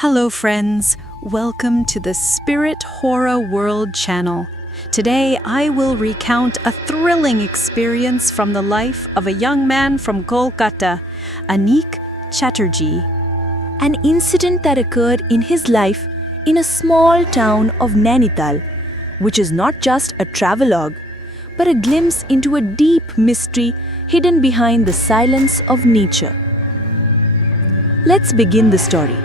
Hello friends, welcome to the Spirit Horror World channel. Today I will recount a thrilling experience from the life of a young man from Kolkata, Anik Chatterjee. An incident that occurred in his life in a small town of Nainital, which is not just a travelogue, but a glimpse into a deep mystery hidden behind the silence of nature. Let's begin the story.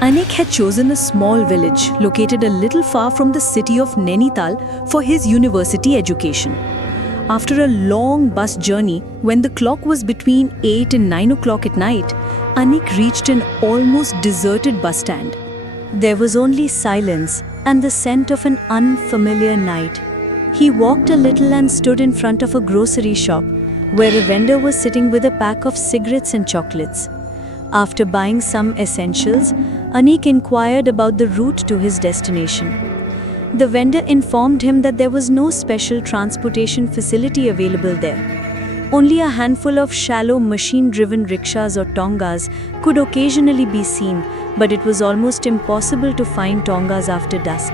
Anik had chosen a small village located a little far from the city of Nainital for his university education. After a long bus journey, when the clock was between 8 and 9 o'clock at night, Anik reached an almost deserted bus stand. There was only silence and the scent of an unfamiliar night. He walked a little and stood in front of a grocery shop where a vendor was sitting with a pack of cigarettes and chocolates. After buying some essentials, Anik inquired about the route to his destination. The vendor informed him that there was no special transportation facility available there. Only a handful of shallow machine-driven rickshaws or tongas could occasionally be seen, but it was almost impossible to find tongas after dusk.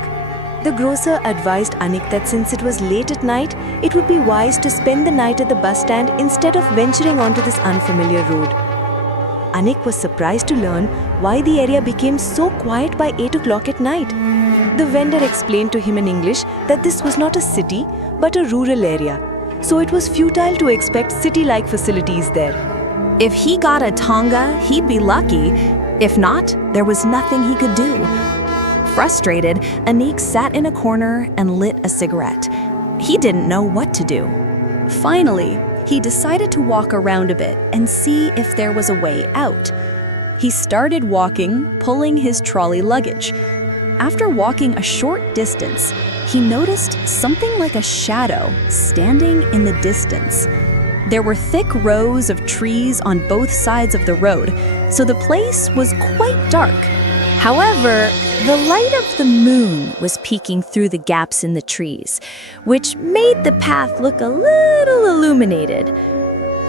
The grocer advised Anik that since it was late at night, it would be wise to spend the night at the bus stand instead of venturing onto this unfamiliar road. Anik was surprised to learn why the area became so quiet by 8 o'clock at night. The vendor explained to him in English that this was not a city but a rural area, so it was futile to expect city-like facilities there. If he got a tonga, he'd be lucky. If not, there was nothing he could do. Frustrated, Anik sat in a corner and lit a cigarette. He didn't know what to do. Finally, he decided to walk around a bit and see if there was a way out. He started walking, pulling his trolley luggage. After walking a short distance, he noticed something like a shadow standing in the distance. There were thick rows of trees on both sides of the road, so the place was quite dark. However, the light of the moon was peeking through the gaps in the trees, which made the path look a little illuminated.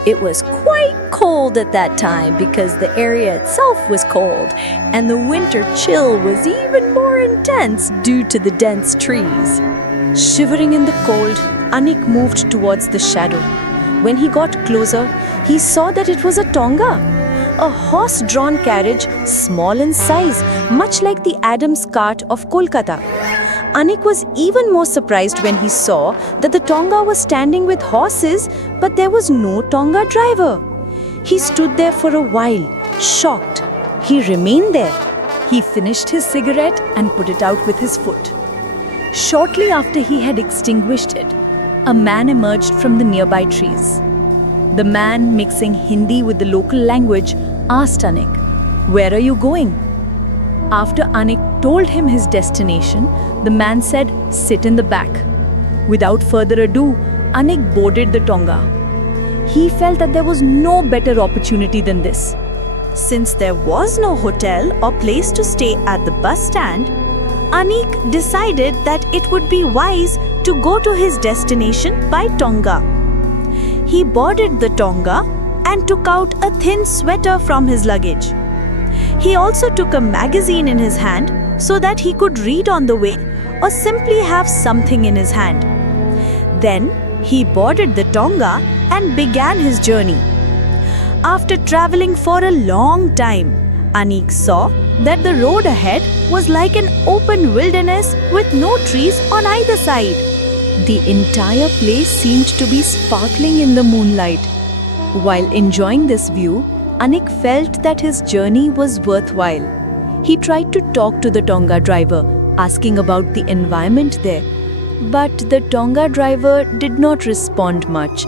It was quite cold at that time because the area itself was cold, and the winter chill was even more intense due to the dense trees. Shivering in the cold, Anik moved towards the shadow. When he got closer, he saw that it was a tonga. A horse-drawn carriage, small in size, much like the Adams cart of Kolkata. Anik was even more surprised when he saw that the tonga was standing with horses, but there was no tonga driver. He stood there for a while, shocked. He remained there. He finished his cigarette and put it out with his foot. Shortly after he had extinguished it, a man emerged from the nearby trees. The man, mixing Hindi with the local language, asked Anik, "Where are you going?" After Anik told him his destination, the man said, "Sit in the back." Without further ado, Anik boarded the tonga. He felt that there was no better opportunity than this. Since there was no hotel or place to stay at the bus stand, Anik decided that it would be wise to go to his destination by tonga. He boarded the tonga and took out a thin sweater from his luggage. He also took a magazine in his hand so that he could read on the way or simply have something in his hand. Then he boarded the tonga and began his journey. After traveling for a long time, Anik saw that the road ahead was like an open wilderness with no trees on either side. The entire place seemed to be sparkling in the moonlight. While enjoying this view, Anik felt that his journey was worthwhile. He tried to talk to the tonga driver, asking about the environment there. But the tonga driver did not respond much.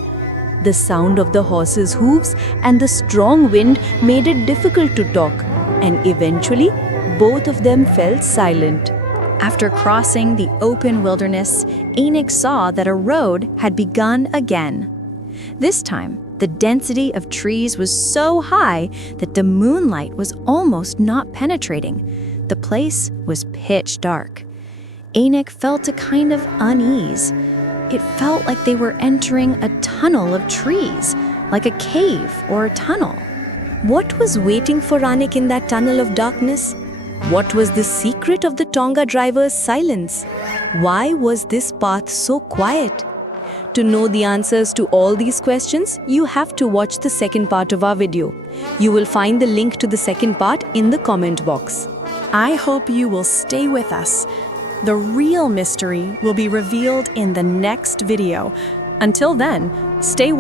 The sound of the horses' hooves and the strong wind made it difficult to talk, and eventually both of them fell silent. After crossing the open wilderness, Anik saw that a road had begun again. This time, the density of trees was so high that the moonlight was almost not penetrating. The place was pitch dark. Anik felt a kind of unease. It felt like they were entering a tunnel of trees, like a cave or a tunnel. What was waiting for Anik in that tunnel of darkness? What was the secret of the Tonga driver's silence? Why was this path so quiet? To know the answers to all these questions, you have to watch the second part of our video. You will find the link to the second part in the comment box. I hope you will stay with us. The real mystery will be revealed in the next video. Until then, stay well.